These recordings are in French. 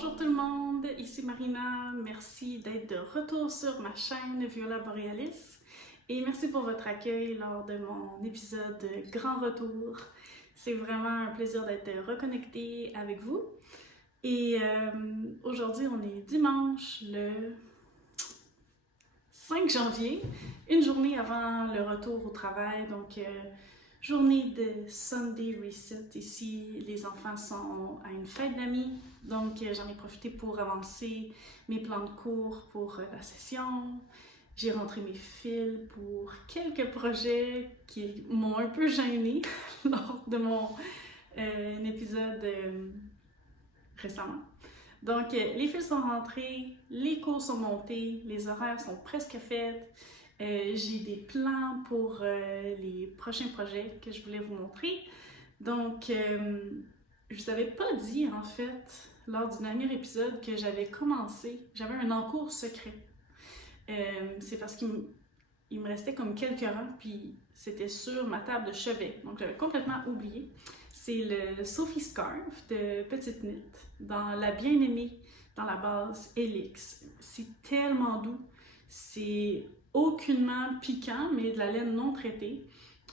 Bonjour tout le monde, ici Marina. Merci d'être de retour sur ma chaîne Viola Borealis et merci pour votre accueil lors de mon épisode Grand Retour. C'est vraiment un plaisir d'être reconnectée avec vous. Et aujourd'hui, on est dimanche le 5 janvier, une journée avant le retour au travail, donc journée de Sunday Reset. Ici, les enfants sont à une fête d'amis, donc j'en ai profité pour avancer mes plans de cours pour la session. J'ai rentré mes fils pour quelques projets qui m'ont un peu gênée lors de mon épisode récemment. Donc, les fils sont rentrés, les cours sont montés, les horaires sont presque faits. J'ai des plans pour les prochains projets que je voulais vous montrer. Donc, je vous avais pas dit, en fait, lors du dernier épisode que j'avais j'avais un encours secret. C'est parce qu'il me restait comme quelques rangs, puis c'était sur ma table de chevet. Donc, j'avais complètement oublié. C'est le Sophie Scarf de Petite Knit dans la Bien-Aimée, dans la base Helix. C'est tellement doux. C'est aucunement piquant, mais de la laine non traitée.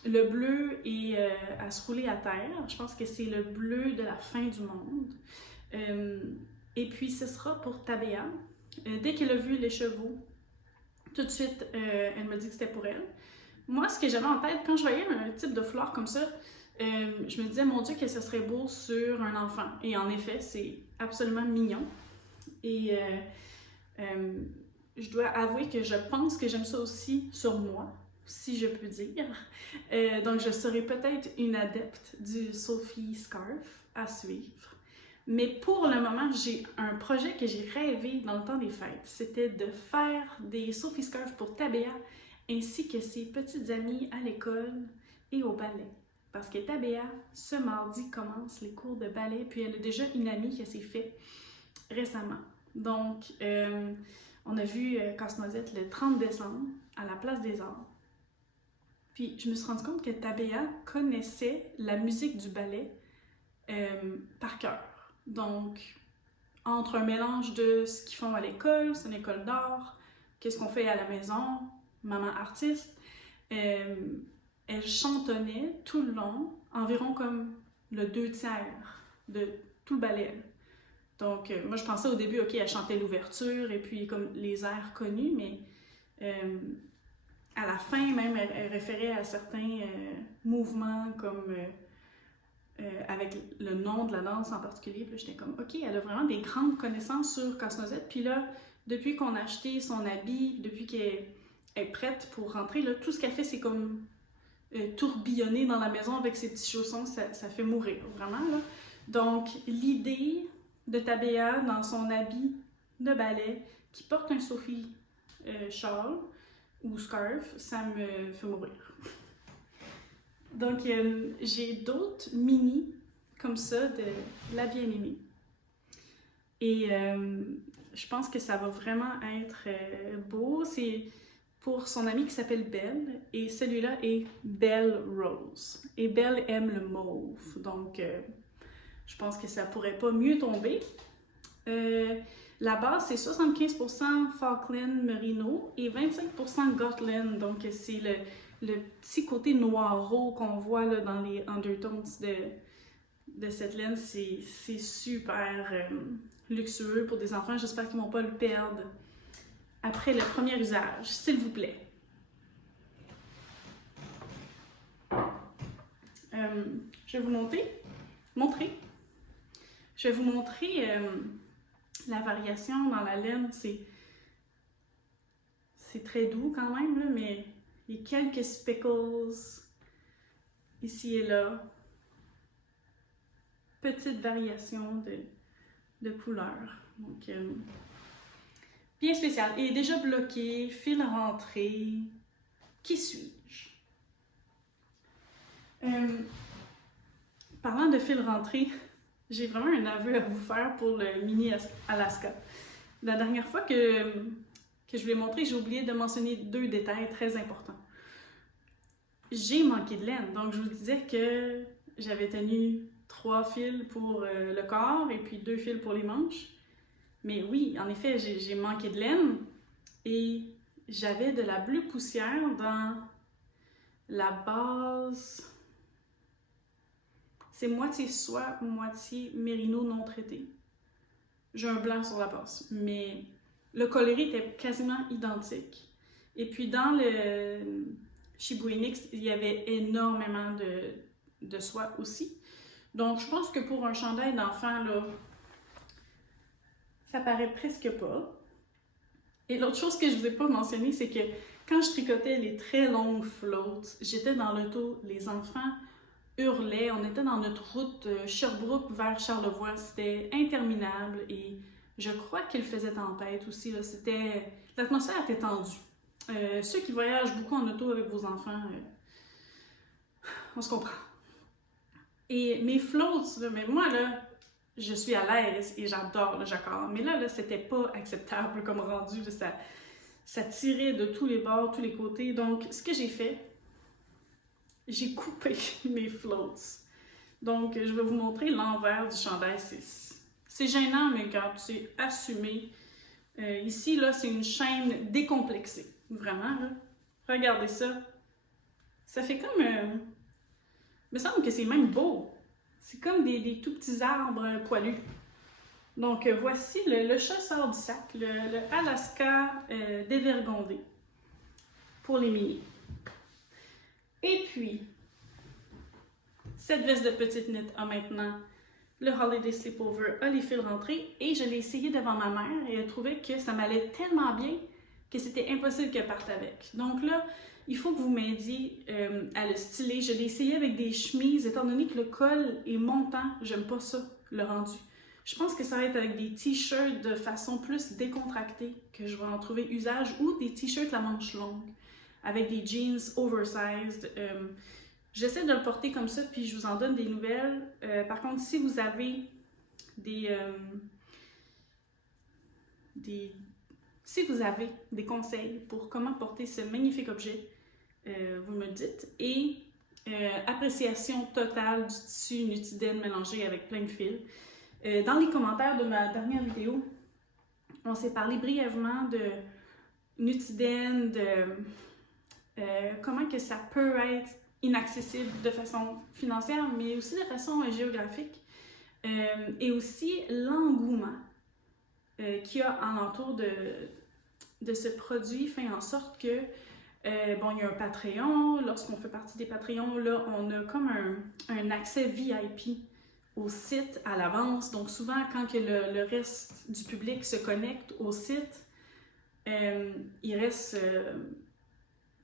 Le bleu est à se rouler à terre. Je pense que c'est le bleu de la fin du monde. Et puis, ce sera pour Tabea. Dès qu'elle a vu les chevaux, tout de suite, elle m'a dit que c'était pour elle. Moi, ce que j'avais en tête, quand je voyais un type de fleur comme ça, je me disais, mon Dieu, que ce serait beau sur un enfant. Et en effet, c'est absolument mignon. Et je dois avouer que je pense que j'aime ça aussi sur moi, si je peux dire. Donc, je serai peut-être une adepte du Sophie Scarf à suivre. Mais pour le moment, j'ai un projet que j'ai rêvé dans le temps des fêtes. C'était de faire des Sophie Scarf pour Tabea ainsi que ses petites amies à l'école et au ballet. Parce que Tabea, ce mardi, commence les cours de ballet, puis elle a déjà une amie qui s'est fait récemment. Donc, on a vu Casse-Noisette le 30 décembre à la Place des Arts. Puis, je me suis rendu compte que Tabea connaissait la musique du ballet par cœur. Donc, entre un mélange de ce qu'ils font à l'école, c'est une école d'art, qu'est-ce qu'on fait à la maison, maman artiste, elle chantonnait tout le long, environ comme le 2/3 de tout le ballet. Donc, moi, je pensais au début, OK, elle chantait l'ouverture et puis comme les airs connus, mais à la fin, même, elle référait à certains mouvements comme avec le nom de la danse en particulier. Puis j'étais comme, OK, elle a vraiment des grandes connaissances sur Casse-Noisette. Puis là, depuis qu'on a acheté son habit, depuis qu'elle est prête pour rentrer, là, tout ce qu'elle fait, c'est comme tourbillonner dans la maison avec ses petits chaussons. Ça fait mourir, vraiment, là. Donc, l'idée de Tabea dans son habit de ballet, qui porte un Sophie shawl ou scarf, ça me fait mourir. Donc, j'ai d'autres mini comme ça de la Bien-Aimée. Et je pense que ça va vraiment être beau. C'est pour son amie qui s'appelle Belle. Et celui-là est Belle Rose. Et Belle aime le mauve. Donc, je pense que ça pourrait pas mieux tomber. La base, c'est 75% Falkland Merino et 25% Gotland. Donc, c'est le petit côté noirau qu'on voit là, dans les undertones de cette laine. C'est super luxueux pour des enfants. J'espère qu'ils ne vont pas le perdre après le premier usage, s'il vous plaît. Je vais vous montrer. Je vais vous montrer la variation dans la laine. C'est très doux quand même, là, mais il y a quelques speckles ici et là. Petite variation de couleur. Donc, bien spécial. Il est déjà bloqué, fil rentré. Qui suis-je? Parlant de fil rentré, j'ai vraiment un aveu à vous faire pour le mini Alaska. La dernière fois que je vous l'ai montré, j'ai oublié de mentionner 2 détails très importants. J'ai manqué de laine, donc je vous disais que j'avais tenu 3 fils pour le corps et puis 2 fils pour les manches. Mais oui, en effet, j'ai manqué de laine et j'avais de la bleue poussière dans la base. C'est moitié soie, moitié mérino non traité. J'ai un blanc sur la base, mais le coloris était quasiment identique. Et puis dans le Shibui Mix, il y avait énormément de soie aussi. Donc je pense que pour un chandail d'enfant, là, ça paraît presque pas. Et l'autre chose que je ne vous ai pas mentionné, c'est que quand je tricotais les très longues floats, j'étais dans l'auto, les enfants hurlaient, on était dans notre route Sherbrooke vers Charlevoix, c'était interminable et je crois qu'il faisait tempête aussi, là. L'atmosphère était tendue. Ceux qui voyagent beaucoup en auto avec vos enfants, on se comprend. Et mes floats, là, mais moi là, je suis à l'aise et j'adore le jacquard, mais là c'était pas acceptable comme rendu, là, ça tirait de tous les bords, tous les côtés, donc ce que j'ai fait, j'ai coupé mes floats. Donc, je vais vous montrer l'envers du chandail. C'est gênant, mais regarde, c'est assumé. Ici, là, c'est une chaîne décomplexée. Vraiment, là. Regardez ça. Ça fait comme... il me semble que c'est même beau. C'est comme des tout petits arbres poilus. Donc, voici le chat sort du sac, le Alaska dévergondé pour les mini. Et puis, cette veste de petite knit a maintenant le Holiday Sleepover, a les fils rentrés et je l'ai essayé devant ma mère et elle trouvait que ça m'allait tellement bien que c'était impossible qu'elle parte avec. Donc là, il faut que vous m'aidiez à le styler. Je l'ai essayé avec des chemises, étant donné que le col est montant, j'aime pas ça, le rendu. Je pense que ça va être avec des t-shirts de façon plus décontractée que je vais en trouver usage ou des t-shirts à manches longues avec des jeans oversized. J'essaie de le porter comme ça, puis je vous en donne des nouvelles. Par contre, si vous avez si vous avez des conseils pour comment porter ce magnifique objet, vous me le dites. Et appréciation totale du tissu Nutiden mélangé avec plein de fils. Dans les commentaires de ma dernière vidéo, on s'est parlé brièvement de Nutiden, de comment que ça peut être inaccessible de façon financière, mais aussi de façon géographique. Et aussi l'engouement qu'il y a alentour de ce produit fait en sorte que, bon, il y a un Patreon. Lorsqu'on fait partie des Patreons, là, on a comme un accès VIP au site à l'avance. Donc souvent, quand que le reste du public se connecte au site, il reste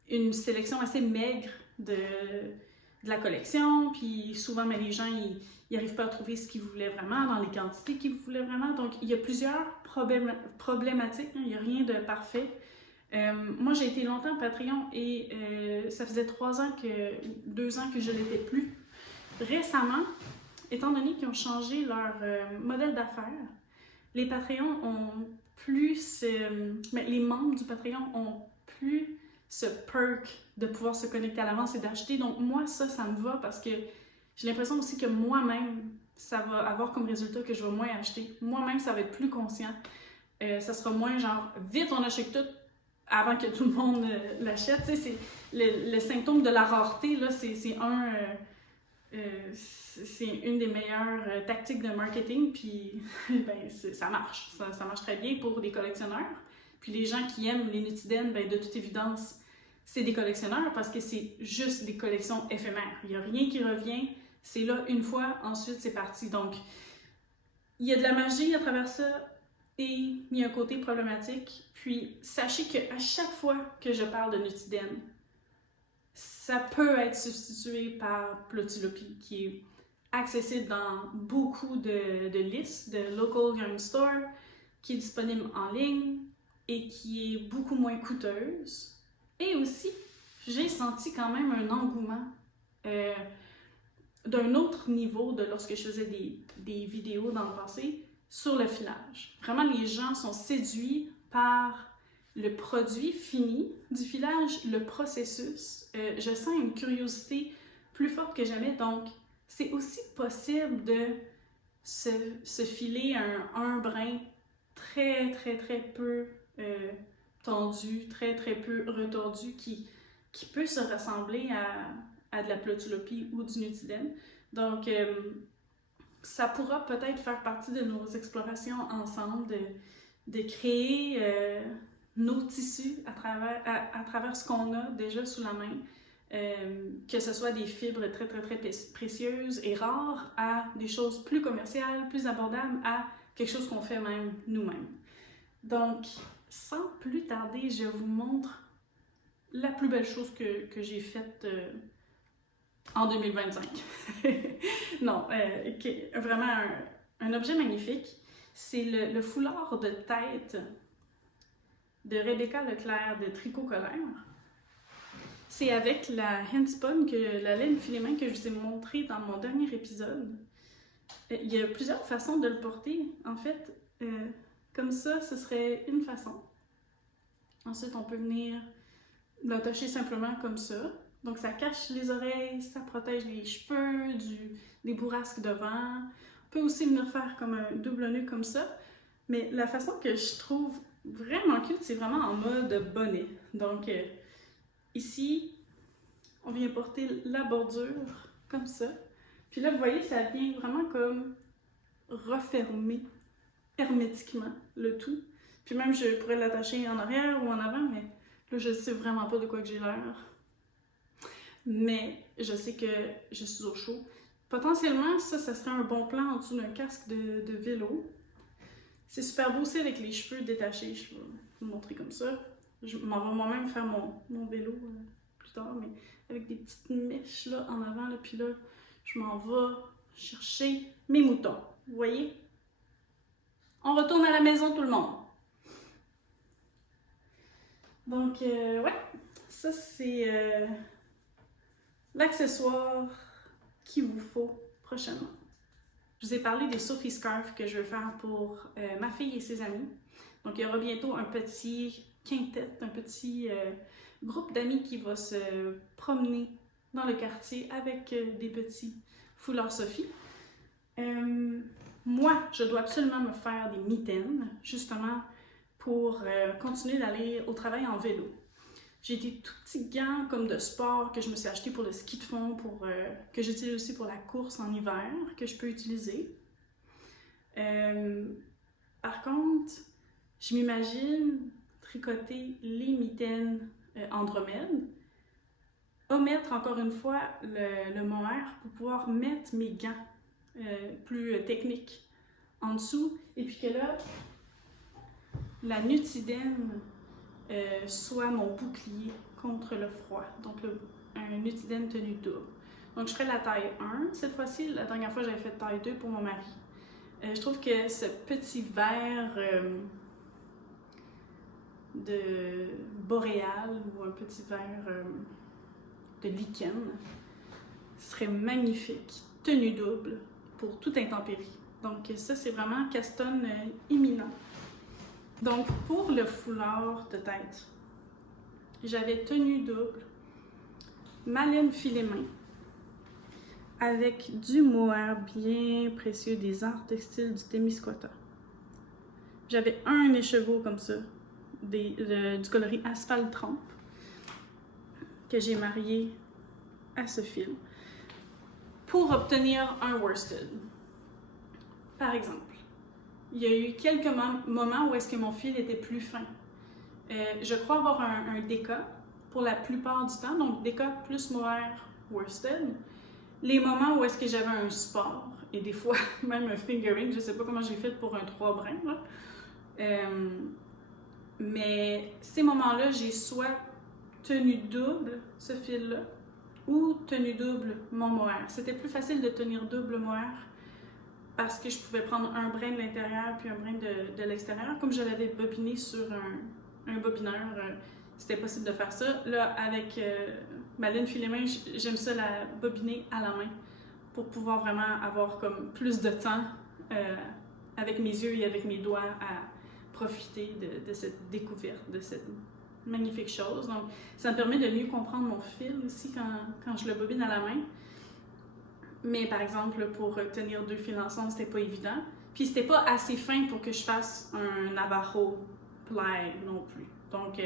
une sélection assez maigre de la collection, puis souvent mais les gens ils n'arrivent pas à trouver ce qu'ils voulaient vraiment dans les quantités qu'ils voulaient vraiment, donc il y a plusieurs problématiques, hein, il n'y a rien de parfait. Moi j'ai été longtemps Patreon et ça faisait 2 ans que je ne l'étais plus. Récemment, étant donné qu'ils ont changé leur modèle d'affaires, les Patreons ont plus, mais les membres du Patreon ont plus ce perk de pouvoir se connecter à l'avance et d'acheter. Donc moi, ça me va parce que j'ai l'impression aussi que moi-même, ça va avoir comme résultat que je vais moins acheter. Moi-même, ça va être plus conscient. Ça sera moins genre, vite, on achète tout avant que tout le monde l'achète. Tu sais, c'est le symptôme de la rareté, là, c'est une des meilleures tactiques de marketing, puis ben, ça marche. Ça marche très bien pour les collectionneurs. Puis les gens qui aiment les Nutiden, ben, de toute évidence, c'est des collectionneurs parce que c'est juste des collections éphémères. Il n'y a rien qui revient, c'est là une fois, ensuite c'est parti. Donc, il y a de la magie à travers ça et il y a un côté problématique. Puis, sachez qu'à chaque fois que je parle de Nutiden, ça peut être substitué par Plötulopi, qui est accessible dans beaucoup de listes de Local Yarn Store, qui est disponible en ligne et qui est beaucoup moins coûteuse. Et aussi, j'ai senti quand même un engouement d'un autre niveau de lorsque je faisais des vidéos dans le passé sur le filage. Vraiment, les gens sont séduits par le produit fini du filage, le processus. Je sens une curiosité plus forte que jamais, donc c'est aussi possible de se filer un brin très, très, très peu tendu, très, très peu retordu, qui peut se ressembler à de la plotulopie ou du nutidène. Donc, ça pourra peut-être faire partie de nos explorations ensemble, de créer nos tissus à travers ce qu'on a déjà sous la main, que ce soit des fibres très, très, très précieuses et rares à des choses plus commerciales, plus abordables, à quelque chose qu'on fait même nous-mêmes. Donc, sans plus tarder, je vous montre la plus belle chose que j'ai faite en 2025. Non, vraiment un objet magnifique. C'est le foulard de tête de Rebecca Leclerc de Tricot Colère. C'est avec la Handspun, la laine filet-main que je vous ai montré dans mon dernier épisode. Il y a plusieurs façons de le porter. En fait, comme ça, ce serait une façon. Ensuite, on peut venir l'attacher simplement comme ça. Donc, ça cache les oreilles, ça protège les cheveux, des bourrasques de vent. On peut aussi venir faire comme un double nœud comme ça. Mais la façon que je trouve vraiment cute, c'est vraiment en mode bonnet. Donc, ici, on vient porter la bordure comme ça. Puis là, vous voyez, ça vient vraiment comme refermer hermétiquement le tout. Puis même, je pourrais l'attacher en arrière ou en avant, mais là, je sais vraiment pas de quoi que j'ai l'air. Mais je sais que je suis au chaud. Potentiellement, ça serait un bon plan en dessous d'un casque de vélo. C'est super beau aussi avec les cheveux détachés. Je vais vous montrer comme ça. Je m'en vais moi-même faire mon vélo plus tard, mais avec des petites mèches là en avant. Là, puis là, je m'en vais chercher mes moutons. Vous voyez? On retourne à la maison tout le monde. Donc, ouais, ça c'est l'accessoire qu'il vous faut prochainement. Je vous ai parlé des Sophie Scarf que je veux faire pour ma fille et ses amis. Donc, il y aura bientôt un petit quintet, un petit groupe d'amis qui va se promener dans le quartier avec des petits foulards Sophie. Moi, je dois absolument me faire des mitaines, justement, pour continuer d'aller au travail en vélo. J'ai des tout petits gants comme de sport que je me suis acheté pour le ski de fond, que j'utilise aussi pour la course en hiver, que je peux utiliser. Par contre, je m'imagine tricoter les mitaines Andromède, omettre encore une fois le mohair pour pouvoir mettre mes gants plus techniques en dessous, et puis que là, la nutidène soit mon bouclier contre le froid. Donc, un nutidène tenue double. Donc, je ferai la taille 1 cette fois-ci. La dernière fois, j'avais fait taille 2 pour mon mari. Je trouve que ce petit vert de boréal ou un petit vert de lichen serait magnifique, tenue double pour toute intempérie. Donc, ça, c'est vraiment Caston imminent. Donc, pour le foulard de tête, j'avais tenue double, ma laine filet-main, avec du mohair bien précieux des arts textiles du Témiscouata. J'avais un écheveau comme ça, du coloris Asphalte Trompe, que j'ai marié à ce fil, pour obtenir un worsted. Par exemple, il y a eu quelques moments où est-ce que mon fil était plus fin. Je crois avoir un déca pour la plupart du temps, donc déca plus mohair worsted. Les moments où est-ce que j'avais un support, et des fois même un fingering, je sais pas comment j'ai fait pour un 3 brins, là. Mais ces moments-là, j'ai soit tenu double ce fil-là, ou tenu double mon mohair. C'était plus facile de tenir double mohair parce que je pouvais prendre un brin de l'intérieur puis un brin de l'extérieur. Comme je l'avais bobiné sur un bobineur, c'était possible de faire ça. Là, avec ma laine filet-main, j'aime ça la bobiner à la main pour pouvoir vraiment avoir comme plus de temps avec mes yeux et avec mes doigts à profiter de cette découverte, de cette magnifique chose. Donc, ça me permet de mieux comprendre mon fil aussi quand je le bobine à la main. Mais par exemple, pour tenir deux fils ensemble, c'était pas évident. Puis c'était pas assez fin pour que je fasse un Navajo plaid non plus. Donc,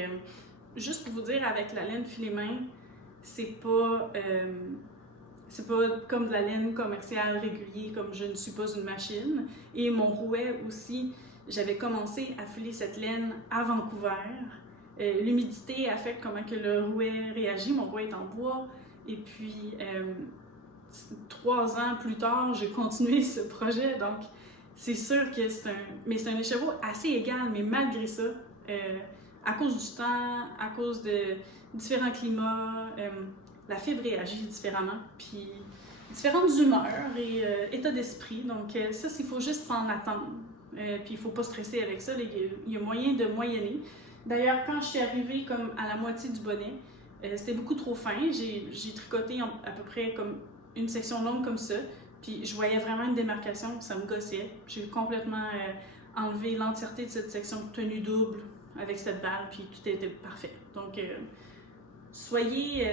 juste pour vous dire, avec la laine filet main, c'est pas comme de la laine commerciale régulière, comme je ne suis pas une machine. Et mon rouet aussi, j'avais commencé à filer cette laine à Vancouver. L'humidité affecte comment que le rouet réagit. Mon rouet est en bois. Et puis, 3 ans plus tard, j'ai continué ce projet. Donc, c'est sûr que c'est un écheveau assez égal, mais malgré ça, à cause du temps, à cause de différents climats, la fibre réagit différemment, puis différentes humeurs et états d'esprit. Donc ça, il faut juste s'en attendre. Puis il faut pas stresser avec ça. Il y a moyen de moyenner. D'ailleurs, quand je suis arrivée comme à la moitié du bonnet, c'était beaucoup trop fin. J'ai tricoté à peu près comme une section longue comme ça. Puis je voyais vraiment une démarcation, ça me gossait. J'ai complètement enlevé l'entièreté de cette section tenue double avec cette balle, puis tout était parfait. Donc, soyez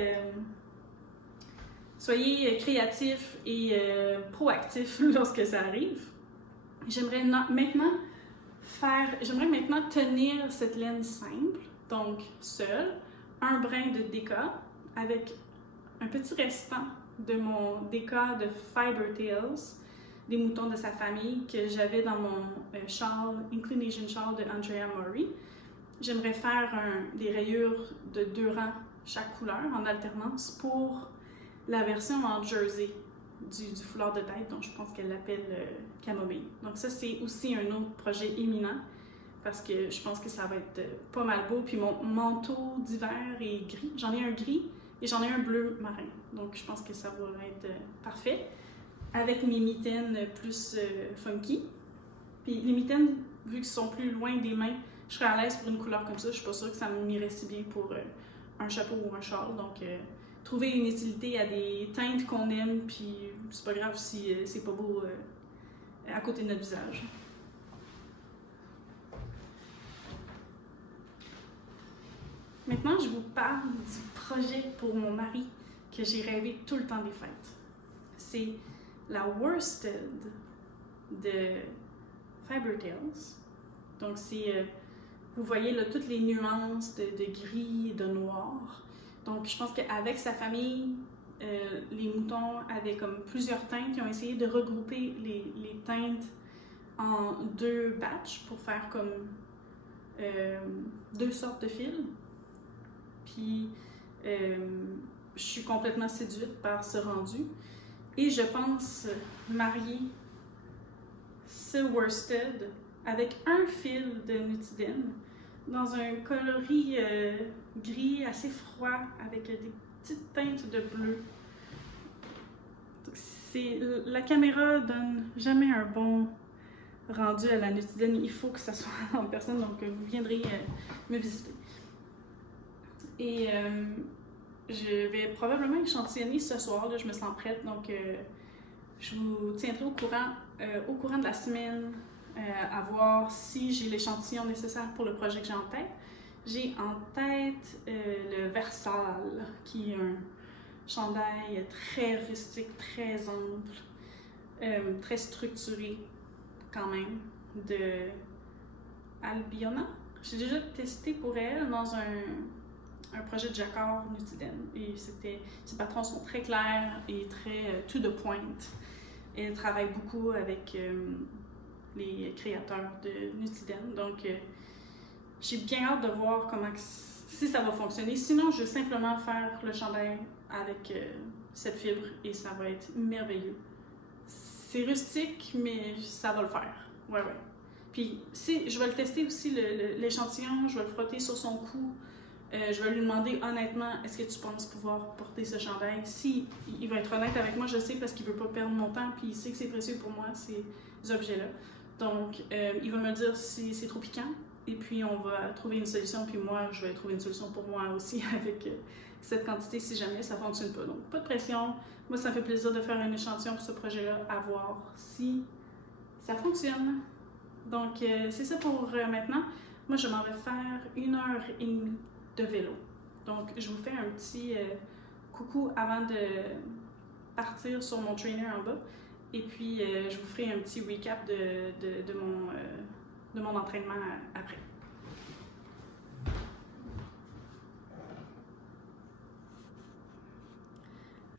créatifs et proactifs lorsque ça arrive. J'aimerais maintenant tenir cette laine simple, donc seule, un brin de déca avec un petit restant de mon déca de Fiber Tales, des moutons de sa famille que j'avais dans mon Inclination Shawl de Andrea Mori. J'aimerais faire des rayures de 2 rangs chaque couleur en alternance pour la version en jersey du foulard de tête, dont je pense qu'elle l'appelle camomille. Donc ça, c'est aussi un autre projet imminent parce que je pense que ça va être pas mal beau. Puis mon manteau d'hiver est gris. J'en ai un gris et j'en ai un bleu marin. Donc je pense que ça va être parfait avec mes mitaines plus funky. Puis les mitaines, vu qu'ils sont plus loin des mains, je serais à l'aise pour une couleur comme ça. Je suis pas sûre que ça m'irait si bien pour un chapeau ou un châle. Donc, trouver une utilité à des teintes qu'on aime, puis c'est pas grave si c'est pas beau à côté de notre visage. Maintenant, je vous parle du projet pour mon mari que j'ai rêvé tout le temps des fêtes. C'est la worsted de Fiber Tales. Donc, c'est, vous voyez là, toutes les nuances de gris et de noir. Donc, je pense qu'avec sa famille, les moutons avaient comme plusieurs teintes. Ils ont essayé de regrouper les teintes en 2 batchs pour faire comme 2 sortes de fils. Puis, je suis complètement séduite par ce rendu. Et je pense marier ce worsted avec un fil de Nutiden dans un coloris gris assez froid avec des petites teintes de bleu. La caméra donne jamais un bon rendu à la Nutiden. Il faut que ça soit en personne, donc vous viendrez me visiter. Et je vais probablement échantillonner ce soir, là, je me sens prête, donc je vous tiendrai au courant de la semaine à voir si j'ai l'échantillon nécessaire pour le projet que j'ai en tête. J'ai en tête le Versal, qui est un chandail très rustique, très ample, très structuré quand même, de Albiona. J'ai déjà testé pour elle dans un projet de jacquard Nutiden et ses patrons sont très clairs et très to the point. Elle travaille beaucoup avec les créateurs de Nutiden, donc j'ai bien hâte de voir si ça va fonctionner. Sinon, je vais simplement faire le chandail avec cette fibre et ça va être merveilleux. C'est rustique, mais ça va le faire. Ouais. Puis, je vais le tester aussi, l'échantillon, je vais le frotter sur son cou. Je vais lui demander honnêtement, est-ce que tu penses pouvoir porter ce chandail? Si il va être honnête avec moi, je sais parce qu'il veut pas perdre mon temps, puis il sait que c'est précieux pour moi, ces objets-là. Donc, il va me dire si c'est trop piquant, et puis on va trouver une solution, puis moi, je vais trouver une solution pour moi aussi avec cette quantité si jamais ça fonctionne pas. Donc, pas de pression. Moi, ça me fait plaisir de faire un échantillon pour ce projet-là, à voir si ça fonctionne. Donc, c'est ça pour maintenant. Moi, je m'en vais faire 1h30 de vélo. Donc, je vous fais un petit coucou avant de partir sur mon trainer en bas. Et puis, je vous ferai un petit recap de mon entraînement après.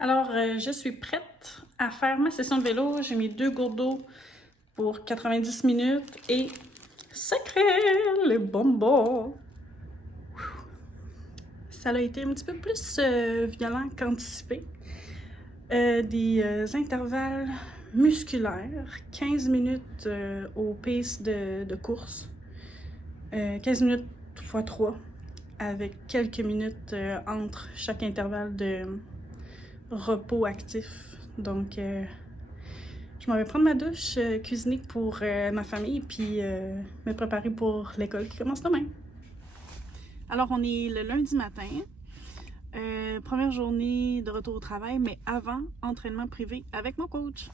Alors, je suis prête à faire ma session de vélo. J'ai mes 2 gourdes d'eau pour 90 minutes et sacré les bonbons! Ça a été un petit peu plus violent qu'anticipé. Des intervalles musculaires, 15 minutes au pace de course, 15 minutes x 3, avec quelques minutes entre chaque intervalle de repos actif. Donc, je m'en vais prendre ma douche, cuisiner pour ma famille, puis me préparer pour l'école qui commence demain. Alors, on est le lundi matin, première journée de retour au travail, mais avant, entraînement privé avec mon coach.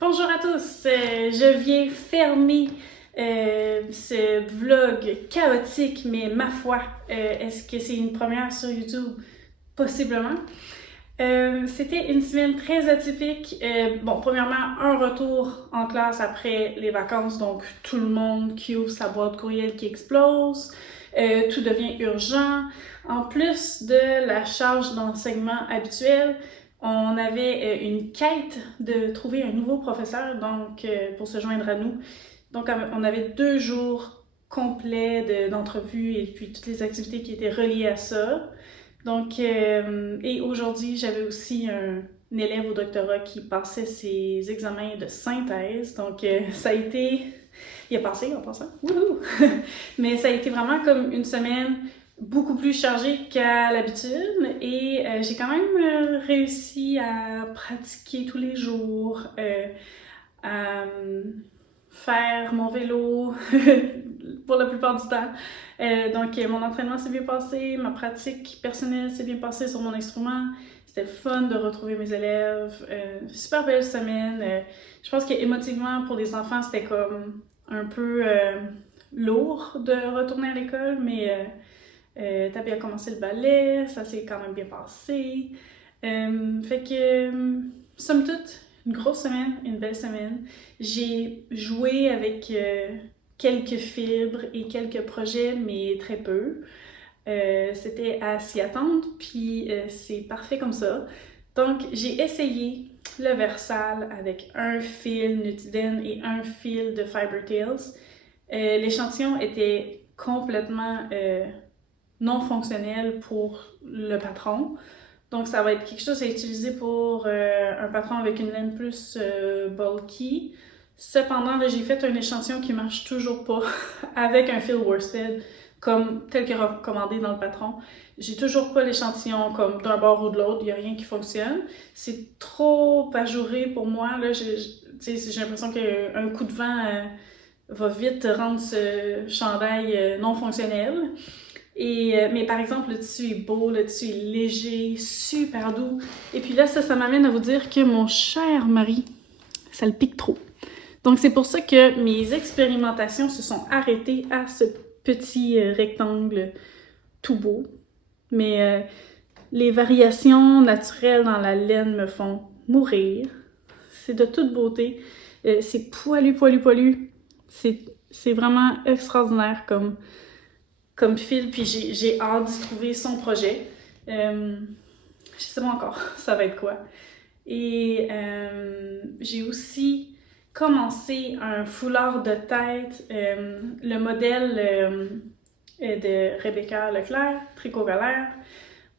Bonjour à tous, je viens fermer ce vlog chaotique, mais ma foi, est-ce que c'est une première sur YouTube? Possiblement. C'était une semaine très atypique. Bon, premièrement, un retour en classe après les vacances, donc tout le monde qui ouvre sa boîte courriel qui explose, tout devient urgent. En plus de la charge d'enseignement habituelle, on avait une quête de trouver un nouveau professeur donc, pour se joindre à nous. Donc, on avait 2 jours complets d'entrevues et puis toutes les activités qui étaient reliées à ça. Donc, et aujourd'hui, j'avais aussi un élève au doctorat qui passait ses examens de synthèse. Donc, ça a été... Il a passé en passant. Wouhou! Mais ça a été vraiment comme une semaine beaucoup plus chargée qu'à l'habitude et j'ai quand même réussi à pratiquer tous les jours, à faire mon vélo pour la plupart du temps. Donc, mon entraînement s'est bien passé, ma pratique personnelle s'est bien passée sur mon instrument. C'était fun de retrouver mes élèves. Super belle semaine. Je pense qu'émotivement, pour les enfants, c'était comme un peu lourd de retourner à l'école, mais Tabi a commencé le ballet, ça s'est quand même bien passé. Fait que, somme toute, une grosse semaine, une belle semaine. J'ai joué avec quelques fibres et quelques projets, mais très peu. C'était à s'y attendre, puis c'est parfait comme ça. Donc, j'ai essayé le Versal avec un fil Nutiden et un fil de Fiber Tales. L'échantillon était complètement non fonctionnel pour le patron. Donc, ça va être quelque chose à utiliser pour un patron avec une laine plus bulky. Cependant, là, j'ai fait un échantillon qui marche toujours pas avec un fil worsted tel que recommandé dans le patron. J'ai toujours pas l'échantillon comme d'un bord ou de l'autre, il n'y a rien qui fonctionne. C'est trop ajouré pour moi. Là, j'ai l'impression qu'un coup de vent va vite rendre ce chandail non fonctionnel. Mais par exemple, le tissu est beau, le tissu est léger, super doux. Et puis là, ça m'amène à vous dire que mon cher mari, ça le pique trop. Donc c'est pour ça que mes expérimentations se sont arrêtées à ce petit rectangle tout beau. Mais les variations naturelles dans la laine me font mourir. C'est de toute beauté. C'est poilu, poilu, poilu. C'est vraiment extraordinaire comme fil, puis j'ai hâte d'y trouver son projet. Je sais pas encore ça va être quoi. Et j'ai aussi commencé un foulard de tête, le modèle de Rebecca Leclerc, Tricot Galère,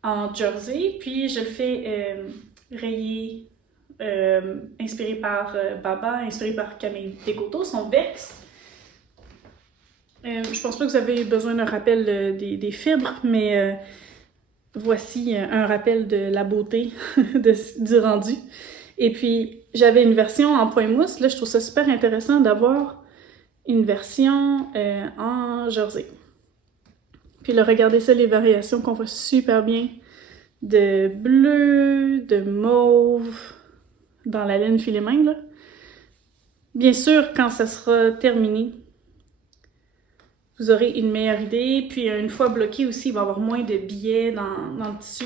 en jersey, puis je le fais rayer, inspiré par Baba, inspiré par Camille Descoteaux, son Vex. Je pense pas que vous avez besoin d'un rappel des fibres, mais voici un rappel de la beauté du rendu. Et puis, j'avais une version en point mousse. Là, je trouve ça super intéressant d'avoir une version en jersey. Puis là, regardez ça, les variations qu'on voit super bien de bleu, de mauve dans la laine filet main, là. Bien sûr, quand ça sera terminé, vous aurez une meilleure idée. Puis une fois bloqué aussi, il va y avoir moins de biais dans le tissu.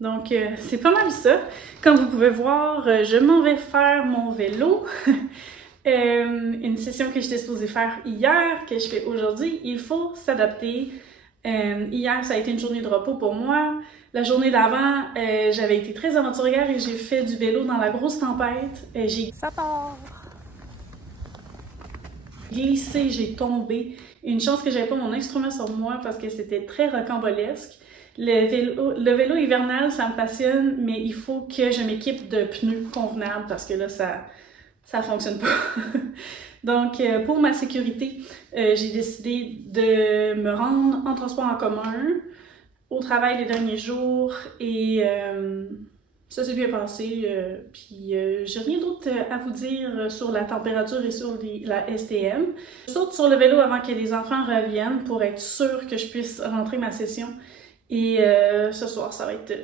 Donc, c'est pas mal ça. Comme vous pouvez voir, je m'en vais faire mon vélo. Une session que j'étais supposée faire hier, que je fais aujourd'hui. Il faut s'adapter. Hier, ça a été une journée de repos pour moi. La journée d'avant, j'avais été très aventurière et j'ai fait du vélo dans la grosse tempête. Ça part! Glissé, j'ai tombé. Une chance que j'avais pas mon instrument sur moi parce que c'était très rocambolesque. Le vélo hivernal, ça me passionne, mais il faut que je m'équipe de pneus convenables parce que là, ça fonctionne pas. Donc, pour ma sécurité, j'ai décidé de me rendre en transport en commun au travail les derniers jours et ça s'est bien passé. Puis, j'ai rien d'autre à vous dire sur la température et sur la STM. Je saute sur le vélo avant que les enfants reviennent pour être sûre que je puisse rentrer ma session. Et ce soir, ça va être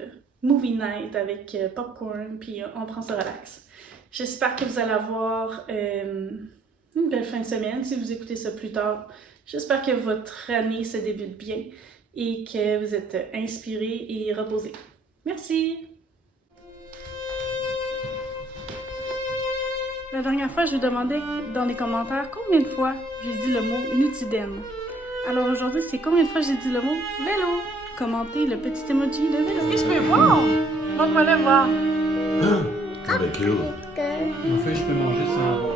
movie night avec popcorn, puis on prend ça relax. J'espère que vous allez avoir une belle fin de semaine. Si vous écoutez ça plus tard, j'espère que votre année se débute bien et que vous êtes inspirés et reposés. Merci! La dernière fois, je vous demandais dans les commentaires combien de fois j'ai dit le mot Nutiden. Alors aujourd'hui, c'est combien de fois j'ai dit le mot vélo? Commentez le petit emoji de vélo. Est-ce que je peux voir? Montre-moi le voir. Avec eux. En fait, je peux manger sans avoir